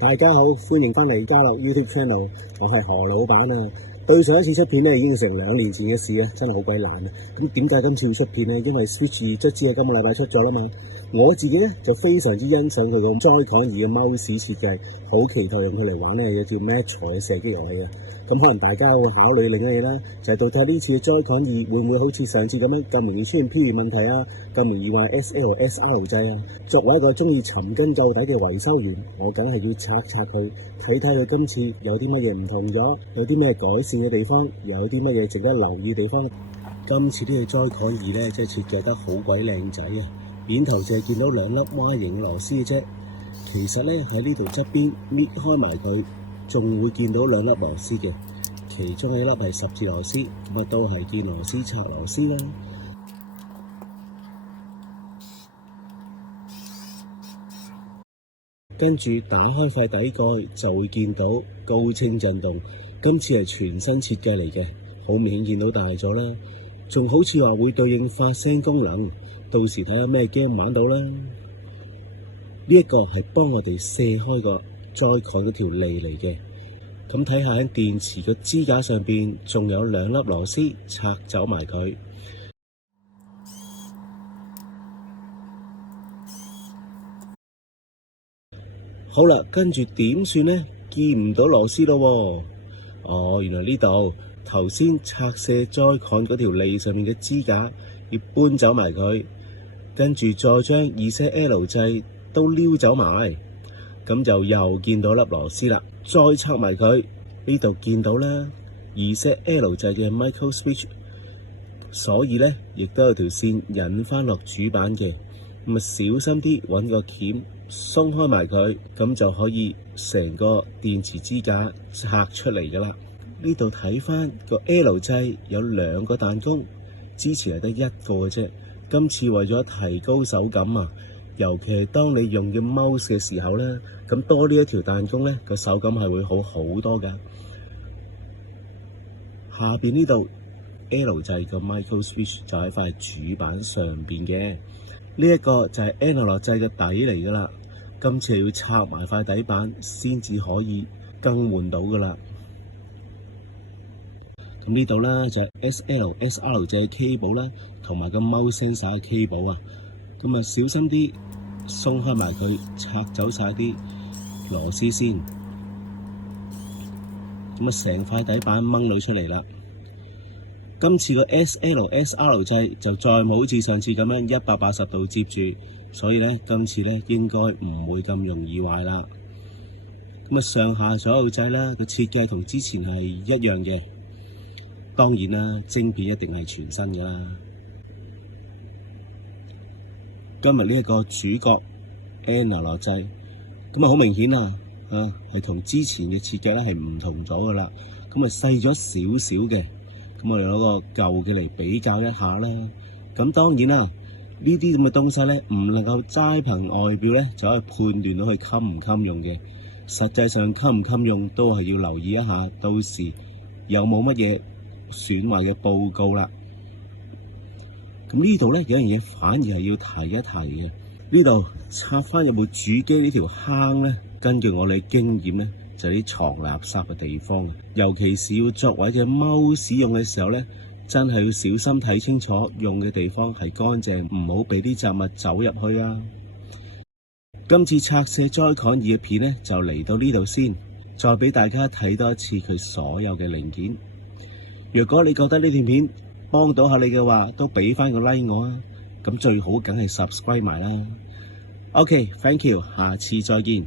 大家好，歡迎返嚟家樂 YouTube Channel，我係何老闆啊。對上一次出片咧已經成2年前嘅事啊，真係好鬼懶啊。咁點解今次要出片呢？因為 Switch 2卒之係今個禮拜出咗啦嘛。我自己咧就非常之欣賞佢個 Joy-Con 2嘅 mouse 設計，好期待用佢嚟玩呢有叫 Metro 嘅射擊遊戲啊。咁可能大家會考慮另一嘢啦，就係到底呢次嘅 Joy-Con 2會唔會好似上次咁樣咁容易出現偏移問題啊，咁容易話 SLSR 掣啊？作為一個中意尋根究底嘅維修員，我梗係要拆佢，睇佢今次有啲乜嘢唔同咗，有啲咩改善嘅地方，又有啲乜嘢值得留意嘅地方。今次呢個 Joy-Con 2咧，真係設計得好鬼靚仔啊！面頭淨係見到2粒 Y 型螺絲嘅啫，其實咧喺呢度側邊搣開埋佢，仲會見到2粒螺絲嘅，其中1粒係十字螺絲，咁都係見螺絲拆螺絲啦。跟住打開塊底蓋就會見到高清震動，今次係全新設計嚟嘅，好明顯見到大咗啦，仲好似話會對應發聲功能，到時睇下咩 game 玩到啦。呢一個係幫我哋卸開個 Joy-Con 嗰條脷嚟嘅，咁睇下喺電池個支架上邊仲有2粒螺絲，拆走埋佢。好啦，跟住點算呢？見唔到螺絲咯喎。哦，原來呢度頭先拆卸 Joy-Con 嗰條脷上面嘅支架要搬走埋佢，跟住再將2ZL掣都撩走埋，咁就又見到粒螺絲啦。再拆埋佢，呢度見到啦，2ZL掣嘅 Micro Switch， 所以咧亦都有條線引翻落主板嘅，咁啊小心啲揾個鉗鬆開埋佢，咁就可以成個電池支架拆出嚟噶啦。呢度睇翻個 L 掣有2個彈弓，之前係得1個嘅啫。今次為咗提高手感啊，尤其係當你用嘅 mouse 嘅時候咧，咁多呢一條彈弓咧，個手感係會好好多噶。下邊呢度 L 掣個 Micro Switch 就喺塊主板上邊嘅，呢一個就係 Analog 掣嘅底嚟噶啦。今次係要拆埋塊底板先至可以更換到噶啦。咁呢度啦就係 SLSR 掣嘅 cable 啦，同埋個 mouse sensor 嘅 cable 啊。咁啊小心啲鬆開埋佢，拆走晒啲螺絲先。咁啊成塊底板掹到出嚟啦。今次個 SLSR 掣就再冇好似上次咁樣180度接住，所以咧今次咧應該唔會咁容易壞啦。咁啊上下所有掣啦個設計同之前係一樣嘅，當然啦晶片一定係全新㗎啦。今日呢一個主角 Analog 掣，咁啊好明顯啊係同之前嘅設計咧係唔同咗㗎啦，咁啊細咗少少嘅。咁我哋攞個舊嘅嚟比較一下啦。咁當然啦，呢啲咁嘅東西咧，唔能夠齋憑外表咧就可以判斷到佢襟唔襟用嘅。實際上襟唔襟用都係要留意一下，到時有冇乜嘢損壞嘅報告啦。咁呢度咧有樣嘢反而係要提一提嘅。呢度拆翻入部主機呢條坑咧，根據我哋經驗咧，就係啲藏垃圾嘅地方，尤其是要作為嘅貓使用嘅時候咧，真係要小心睇清楚用嘅地方係乾淨，唔好俾啲雜物走入去啊！今次拆卸 Joy-Con 2嘅片咧就嚟到呢度先，再俾大家睇多一次佢所有嘅零件。如果你覺得呢條片幫到下你嘅話，都俾翻個 like 我啊！咁最好梗係 subscribe 埋啦。OK，thank you，下次再見。